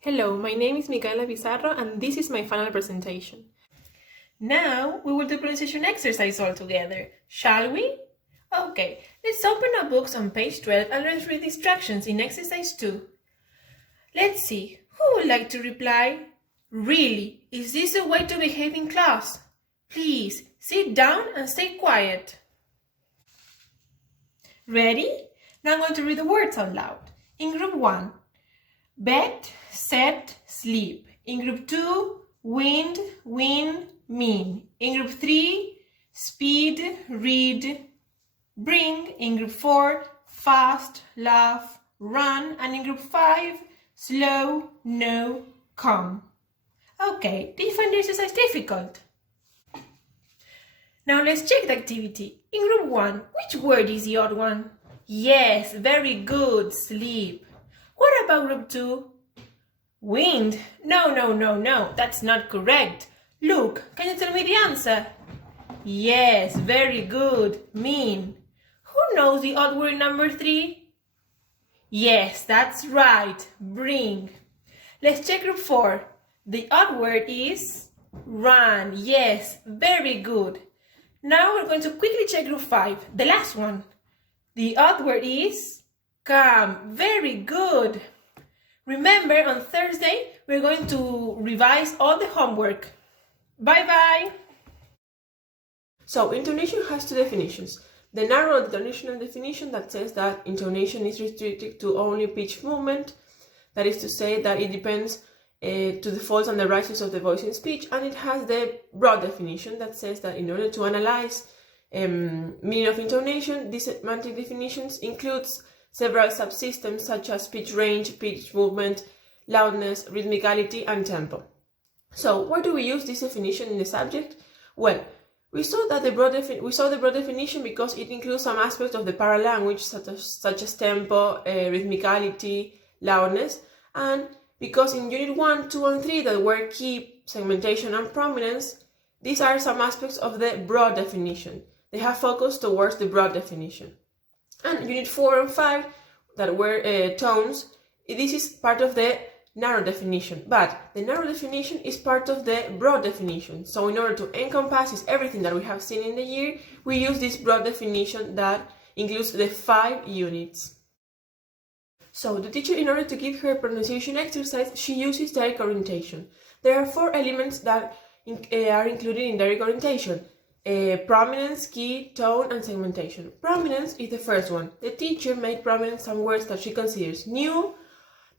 Hello, my name is Micaela Pizarro and this is my final presentation. Now we will do pronunciation exercise all together, shall we? Okay, let's open our books on page 12 and let's read instructions in exercise 2. Let's see, who would like to reply? Really, is this a way to behave in class? Please, sit down and stay quiet. Ready? Now I'm going to read the words out loud. In group 1, bed, set, sleep. In group 2, wind, win, mean. In group 3, speed, read, bring. In group 4, fast, laugh, run. And in group 5, slow, no, come. Okay, did you find the exercise difficult? Now let's check the activity. In group 1, which word is the odd one? Yes, very good, sleep. What about group 2? Wind. No, that's not correct. Look, can you tell me the answer? Yes, very good, mean. Who knows the odd word number 3? Yes, that's right, bring. Let's check group 4. The odd word is run. Yes, very good. Now we're going to quickly check group 5, the last one. The odd word is come. Very good. Remember, on Thursday, we're going to revise all the homework. Bye-bye. So, intonation has two definitions. The narrow intonational definition that says that intonation is restricted to only pitch movement. That is to say that it depends to the falls and the rises of the voice in speech. And it has the broad definition that says that in order to analyze meaning of intonation, these semantic definitions includes several subsystems such as pitch range, pitch movement, loudness, rhythmicality, and tempo. So, where do we use this definition in the subject? Well, we saw the broad definition because it includes some aspects of the paralanguage such as tempo, rhythmicality, loudness, and because in Unit 1, 2, and 3 that were key, segmentation, and prominence, these are some aspects of the broad definition. They have focused towards the broad definition. And Unit 4 and 5 that were tones, this is part of the narrow definition, but the narrow definition is part of the broad definition. So in order to encompass everything that we have seen in the year, we use this broad definition that includes the 5 units. So the teacher, in order to give her pronunciation exercise, she uses direct orientation. There are 4 elements that are included in direct orientation. Prominence, key, tone, and segmentation. Prominence is the first one. The teacher made prominent some words that she considers new,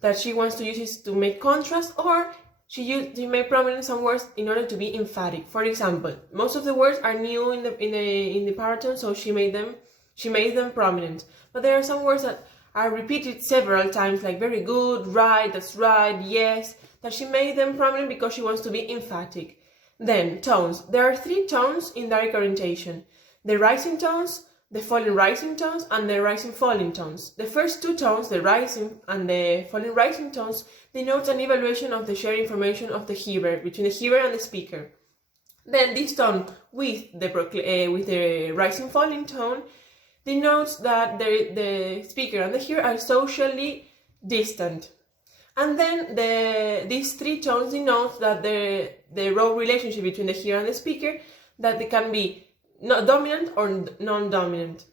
that she wants to use to make contrast, or she made prominent some words in order to be emphatic. For example, most of the words are new in the paratone, so she made them prominent. But there are some words that are repeated several times, like very good, right, that's right, yes, that she made them prominent because she wants to be emphatic. Then, tones. There are 3 tones in direct orientation. The rising tones, the falling rising tones, and the rising falling tones. The first 2 tones, the rising and the falling rising tones, denote an evaluation of the shared information of the hearer, between the hearer and the speaker. Then this tone with the rising falling tone denotes that the speaker and the hearer are socially distant. And then these 3 tones denote that the role relationship between the hearer and the speaker, that they can be not dominant or non-dominant.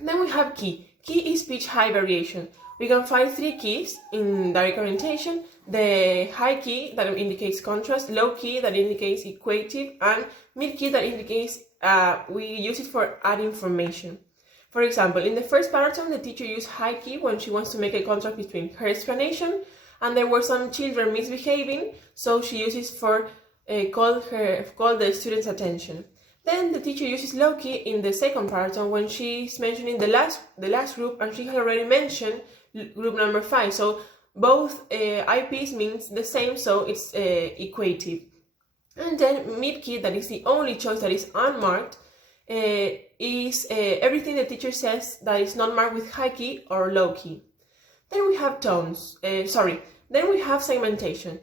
Then we have key. Key is pitch high variation. We can find 3 keys in direct orientation: the high key that indicates contrast, low key that indicates equative, and mid key that indicates we use it for adding information. For example, in the first paratone, the teacher used high key when she wants to make a contrast between her explanation and there were some children misbehaving, so she uses for call the students' attention. Then the teacher uses low key in the second paratone when she's mentioning the last group, and she has already mentioned group number 5. So both IPs means the same, so it's equative. And then mid key, that is the only choice that is unmarked, is everything the teacher says that is not marked with high key or low key. Then we have Then we have segmentation.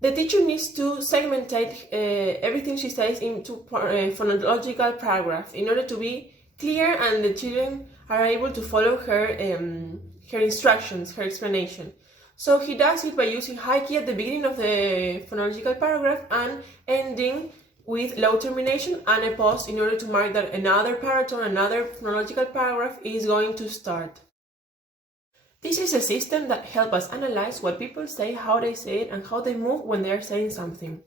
The teacher needs to segmentate everything she says into phonological paragraphs in order to be clear and the children are able to follow her instructions, her explanation. So he does it by using high key at the beginning of the phonological paragraph and ending with low termination and a pause in order to mark that another paratone, another phonological paragraph is going to start. This is a system that helps us analyze what people say, how they say it, and how they move when they are saying something.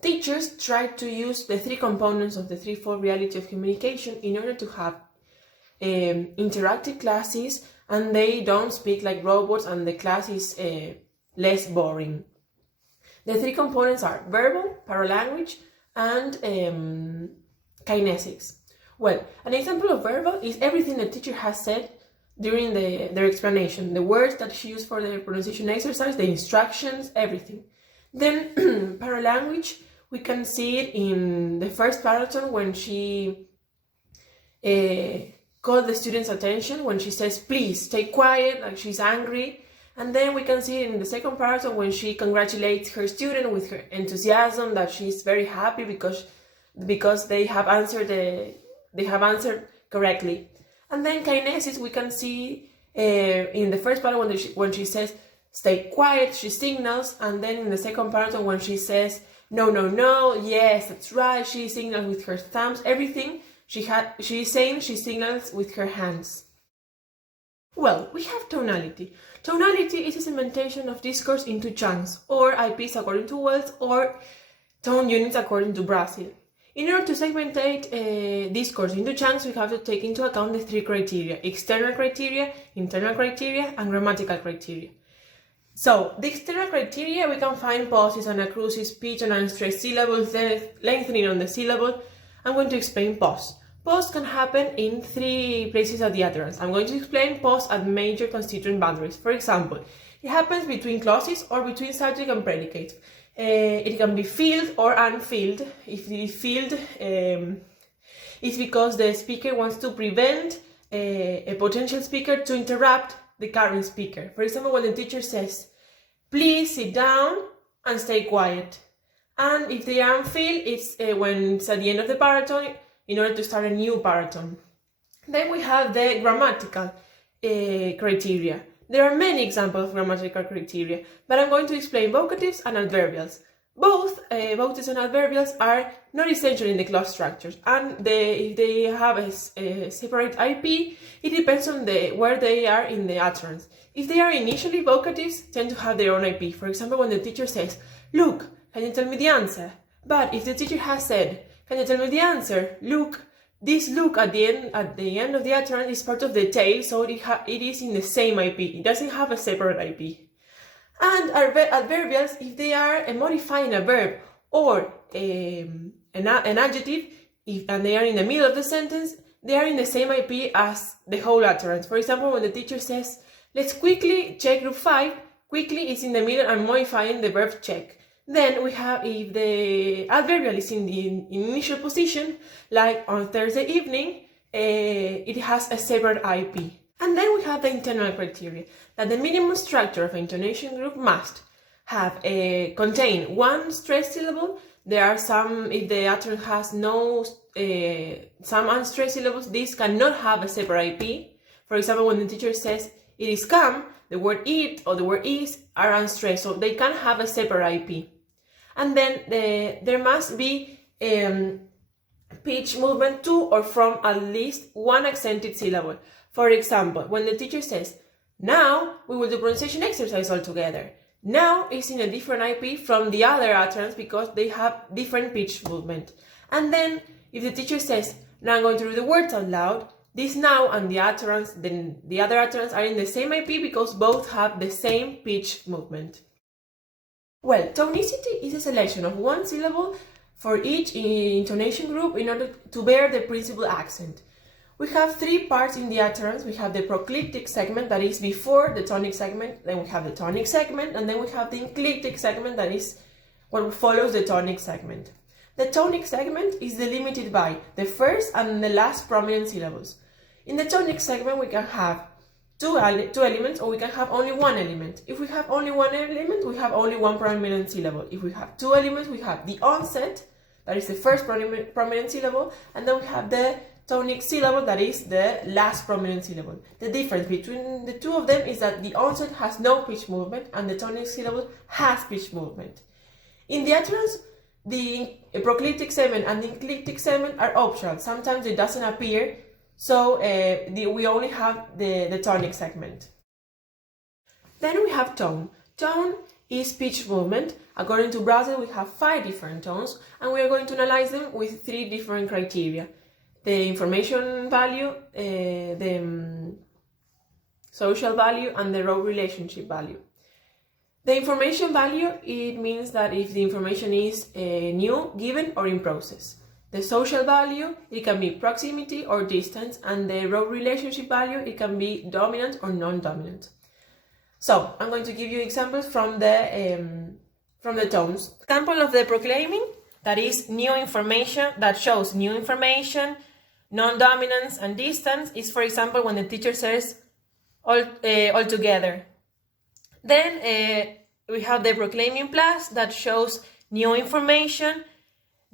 Teachers try to use the three components of the threefold reality of communication in order to have interactive classes, and they don't speak like robots, and the class is less boring. The three components are verbal, paralanguage, and kinesics. Well, an example of verbal is everything the teacher has said during their explanation, the words that she used for the pronunciation exercise, the instructions, everything. Then paralanguage, we can see it in the first paratone when she called the students' attention, when she says, please, stay quiet, like she's angry. And then we can see it in the second paratone when she congratulates her student with her enthusiasm, that she's very happy because they have answered correctly. And then kinesis, we can see in the first part when she says, stay quiet, she signals. And then in the second part when she says, no, no, no, yes, that's right, she signals with her thumbs, everything she's saying, she signals with her hands. Well, we have tonality. Tonality is a segmentation of discourse into chunks, or IPs according to Wells, or tone units according to Brazil. In order to segmentate discourse into chunks, we have to take into account the three criteria: external criteria, internal criteria, and grammatical criteria. So, the external criteria, we can find pauses, anacrusis, pitch and unstressed syllables, lengthening on the syllable. I'm going to explain pause. Pause can happen in three places at the utterance. I'm going to explain pause at major constituent boundaries. For example, it happens between clauses or between subject and predicate. It can be filled or unfilled. If it is filled, it's because the speaker wants to prevent a potential speaker to interrupt the current speaker. For example, when the teacher says, please sit down and stay quiet. And if they are unfilled, it's when it's at the end of the paratone in order to start a new paratone. Then we have the grammatical criteria. There are many examples of grammatical criteria, but I'm going to explain vocatives and adverbials. Both vocatives and adverbials are not essential in the clause structures, and if they have a separate IP, it depends on where they are in the utterance. If they are initially vocatives, tend to have their own IP. For example, when the teacher says, look, can you tell me the answer? But if the teacher has said, can you tell me the answer? Look, this look at the end of the utterance is part of the tail, so it is in the same IP. It doesn't have a separate IP. And adverbials, if they are modifying a verb or an adjective, and they are in the middle of the sentence, they are in the same IP as the whole utterance. For example, when the teacher says, let's quickly check group 5, quickly is in the middle and modifying the verb check. Then we have, if the adverbial is in the initial position, like on Thursday evening, it has a separate IP. And then we have the internal criteria, that the minimum structure of an intonation group must have contain one stressed syllable. There are some, if the utterance has some unstressed syllables, this cannot have a separate IP. For example, when the teacher says, it is come, the word it or the word is are unstressed, so they can have a separate IP. And then there must be pitch movement to or from at least one accented syllable. For example, when the teacher says, now we will do pronunciation exercise all together. Now is in a different IP from the other utterance because they have different pitch movement. And then if the teacher says, now I'm going to read the words out loud, this now and the utterance, then the other utterance are in the same IP because both have the same pitch movement. Well, tonicity is a selection of one syllable for each intonation group in order to bear the principal accent. We have three parts in the utterance. We have the proclitic segment, that is before the tonic segment, then we have the tonic segment, and then we have the enclitic segment, that is what follows the tonic segment. The tonic segment is delimited by the first and the last prominent syllables. In the tonic segment, we can have two elements, or we can have only one element. If we have only one element, we have only one prominent syllable. If we have two elements, we have the onset, that is the first prominent syllable, and then we have the tonic syllable, that is the last prominent syllable. The difference between the two of them is that the onset has no pitch movement and the tonic syllable has pitch movement. In the utterance, the proclitic segment and the enclitic segment are optional. Sometimes it doesn't appear, so we only have the tonic segment. Then we have tone. Tone is pitch movement. According to Brazel, we have 5 different tones, and we are going to analyze them with 3 different criteria: the information value, the social value, and the row relationship value. The information value, it means that if the information is new, given, or in process. The social value, it can be proximity or distance, and the row relationship value, it can be dominant or non-dominant. So, I'm going to give you examples from the tones. Example of the proclaiming, that is new information, that shows new information, non-dominance and distance, is, for example, when the teacher says all together. Then we have the proclaiming plus, that shows new information,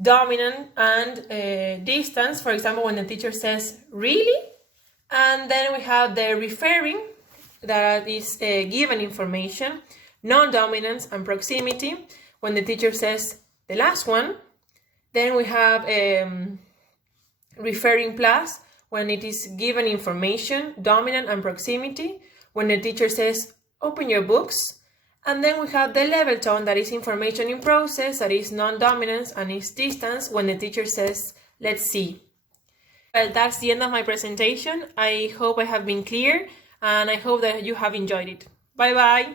dominant and distance, for example, when the teacher says really. And then we have the referring, that is given information, non-dominance and proximity, when the teacher says the last one. Then we have referring plus, when it is given information, dominant and proximity, when the teacher says open your books. And then we have the level tone, that is information in process, that is non-dominance and is distance, when the teacher says let's see. Well, that's the end of my presentation. I hope I have been clear, and I hope that you have enjoyed it. Bye bye!